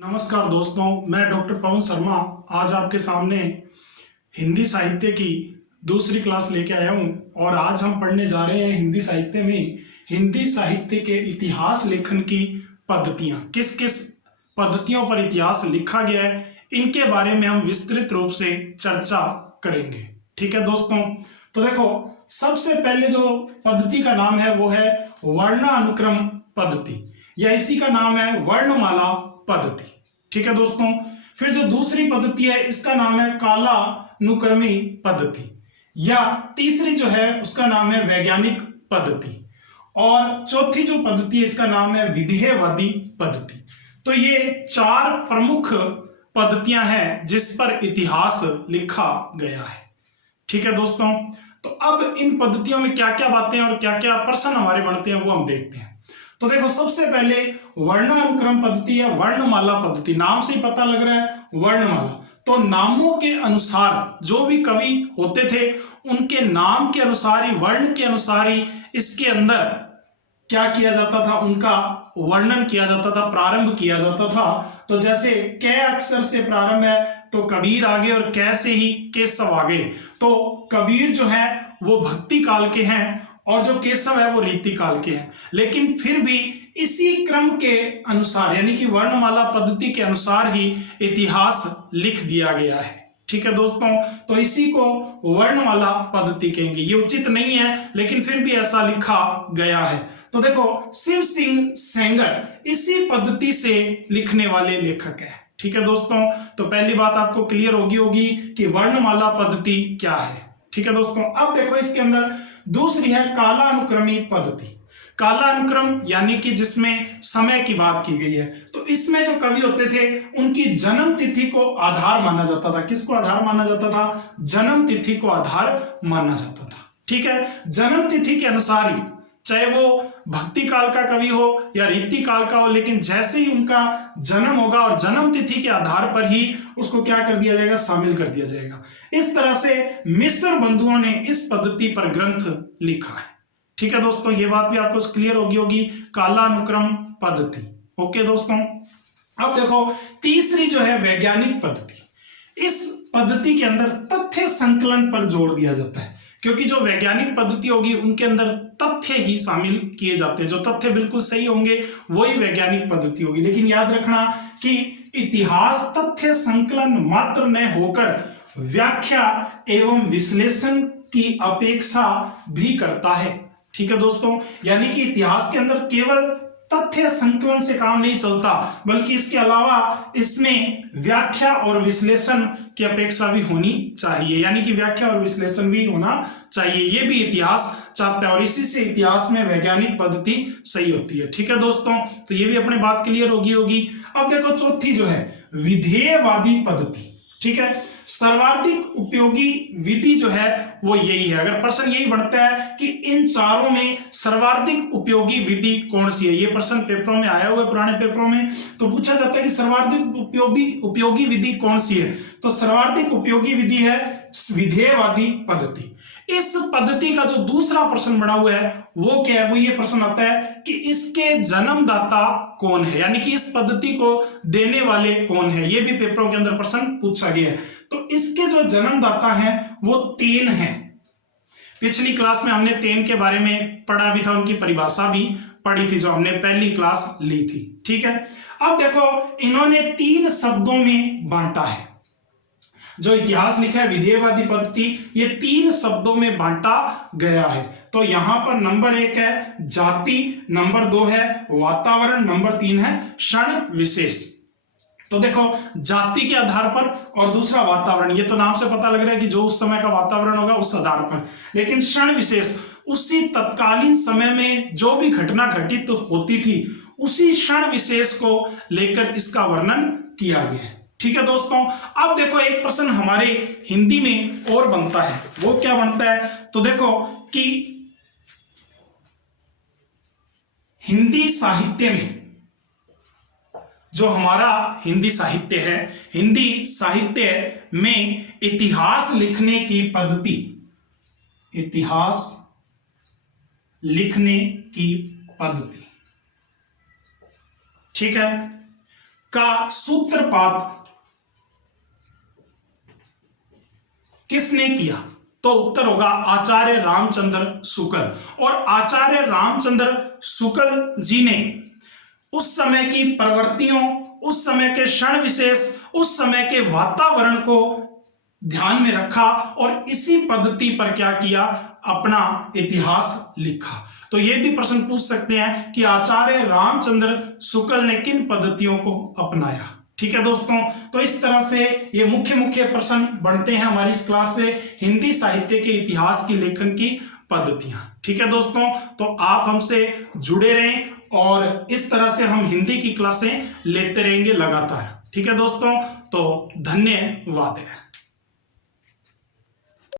नमस्कार दोस्तों, मैं डॉक्टर पवन शर्मा आज आपके सामने हिंदी साहित्य की दूसरी क्लास लेके आया हूं और आज हम पढ़ने जा रहे हैं हिंदी साहित्य में हिंदी साहित्य के इतिहास लेखन की पद्धतियां। किस किस पद्धतियों पर इतिहास लिखा गया है, इनके बारे में हम विस्तृत रूप से चर्चा करेंगे। ठीक है दोस्तों, तो देखो, सबसे पहले जो पद्धति का नाम है वो है वर्णानुक्रम पद्धति, या इसी का नाम है वर्णमाला पद्धति। ठीक है दोस्तों, फिर जो दूसरी पद्धति है इसका नाम है कालानुक्रमी पद्धति, या तीसरी जो है उसका नाम है वैज्ञानिक पद्धति, और चौथी जो पद्धति है इसका नाम है विधेयवादी पद्धति। तो ये चार प्रमुख पद्धतियां हैं जिस पर इतिहास लिखा गया है। ठीक है दोस्तों, तो अब इन पद्धतियों में क्या क्या बातें और क्या क्या प्रश्न हमारे बनते हैं वो हम देखते हैं। तो देखो, सबसे पहले वर्णानुक्रम पद्धति या वर्णमाला पद्धति, नाम से ही पता लग रहा है वर्णमाला। तो नामों के अनुसार जो भी कवि होते थे उनके नाम के अनुसार ही, वर्ण के अनुसार ही इसके अंदर क्या किया जाता था, उनका वर्णन किया जाता था, प्रारंभ किया जाता था। तो जैसे कै अक्षर से प्रारंभ है तो कबीर आगे, और कै से ही केशव आगे। तो कबीर जो है वो भक्ति काल के हैं और जो केशव है वो रीति काल के हैं, लेकिन फिर भी इसी क्रम के अनुसार यानी कि वर्णमाला पद्धति के अनुसार ही इतिहास लिख दिया गया है। ठीक है दोस्तों, तो इसी को वर्णमाला पद्धति कहेंगे। ये उचित नहीं है लेकिन फिर भी ऐसा लिखा गया है। तो देखो, शिव सिंह सेंगर इसी पद्धति से लिखने वाले लेखक है। ठीक है दोस्तों, तो पहली बात आपको क्लियर होगी कि वर्णमाला पद्धति क्या है। ठीक है दोस्तों, अब देखो इसके अंदर दूसरी है कालानुक्रमी पद्धति। कालानुक्रम यानी कि जिसमें समय की बात की गई है। तो इसमें जो कवि होते थे उनकी जन्म तिथि को आधार माना जाता था। किसको आधार माना जाता था? जन्म तिथि को आधार माना जाता था। ठीक है, जन्म तिथि के अनुसार ही, चाहे वो भक्ति काल का कवि हो या रीति काल का हो, लेकिन जैसे ही उनका जन्म होगा और जन्म तिथि के आधार पर ही उसको क्या कर दिया जाएगा? शामिल कर दिया जाएगा। इस तरह से मिस्र बंधुओं ने इस पद्धति पर ग्रंथ लिखा है। ठीक है दोस्तों, ये बात भी आपको क्लियर होगी कालानुक्रम पद्धति। ओके दोस्तों, अब देखो तीसरी जो है वैज्ञानिक पद्धति। इस पद्धति के अंदर तथ्य संकलन पर जोर दिया जाता है, क्योंकि जो वैज्ञानिक पद्धति होगी उनके अंदर तथ्य ही शामिल किए जाते हैं। जो तथ्य बिल्कुल सही होंगे वही वैज्ञानिक पद्धति होगी। लेकिन याद रखना कि इतिहास तथ्य संकलन मात्र न होकर व्याख्या एवं विश्लेषण की अपेक्षा भी करता है। ठीक है दोस्तों, यानी कि इतिहास के अंदर केवल तथ्य संकलन से काम नहीं चलता, बल्कि इसके अलावा इसमें व्याख्या और विश्लेषण की अपेक्षा भी होनी चाहिए। यानी कि व्याख्या और विश्लेषण भी होना चाहिए, ये भी इतिहास चाहता है, और इसी से इतिहास में वैज्ञानिक पद्धति सही होती है। ठीक है दोस्तों, तो ये भी अपने बात क्लियर होगी। अब देखो चौथी जो है विधेयवादी पद्धति। ठीक है, सर्वाधिक उपयोगी विधि जो है वो यही है। अगर प्रश्न यही बनता है कि इन चारों में सर्वाधिक उपयोगी विधि कौन सी है, ये प्रश्न पेपरों में आया हुआ है, पुराने पेपरों में तो पूछा जाता है कि सर्वाधिक उपयोगी विधि कौन सी है। तो सर्वाधिक उपयोगी विधि है विधेयवादी पद्धति। इस पद्धति का जो दूसरा प्रश्न बना हुआ है वो क्या है? वो ये प्रश्न आता है कि इसके जन्मदाता कौन है, यानी कि इस पद्धति को देने वाले कौन है। ये भी पेपरों के अंदर प्रश्न पूछा गया है। तो इसके जो जन्मदाता हैं वो तीन हैं। पिछली क्लास में हमने तीन के बारे में पढ़ा भी था, उनकी परिभाषा भी पढ़ी थी जो हमने पहली क्लास ली थी। ठीक है, अब देखो इन्होंने तीन शब्दों में बांटा है। जो इतिहास लिखा है विधेयवादी पद्धति, ये तीन शब्दों में बांटा गया है। तो यहां पर नंबर 1 है जाति, नंबर 2 है वातावरण, नंबर 3 है क्षण विशेष। तो देखो, जाति के आधार पर और दूसरा वातावरण, ये तो नाम से पता लग रहा है कि जो उस समय का वातावरण होगा उस आधार पर। लेकिन क्षण विशेष, उसी तत्कालीन समय में जो भी घटना घटित होती थी उसी क्षण विशेष को लेकर इसका वर्णन किया गया है। ठीक है दोस्तों, अब देखो एक प्रश्न हमारे हिंदी में और बनता है। वो क्या बनता है? तो देखो कि हिंदी साहित्य में, जो हमारा हिंदी साहित्य है, हिंदी साहित्य में इतिहास लिखने की पद्धति, इतिहास लिखने की पद्धति, ठीक है, का सूत्रपात किसने किया? तो उत्तर होगा आचार्य रामचंद्र शुक्ल। और आचार्य रामचंद्र शुक्ल जी ने उस समय की प्रवृत्तियों, उस समय के क्षण विशेष, उस समय के वातावरण को ध्यान में रखा और इसी पद्धति पर क्या किया? अपना इतिहास लिखा। तो यह भी प्रश्न पूछ सकते हैं कि आचार्य रामचंद्र शुक्ल ने किन पद्धतियों को अपनाया। ठीक है दोस्तों, तो इस तरह से ये मुख्य मुख्य प्रश्न बनते हैं हमारी इस क्लास से हिंदी साहित्य के इतिहास की लेखन की पद्धतियां। ठीक है दोस्तों, तो आप हमसे जुड़े रहें और इस तरह से हम हिंदी की क्लासें लेते रहेंगे लगातार। ठीक है दोस्तों, तो धन्यवाद।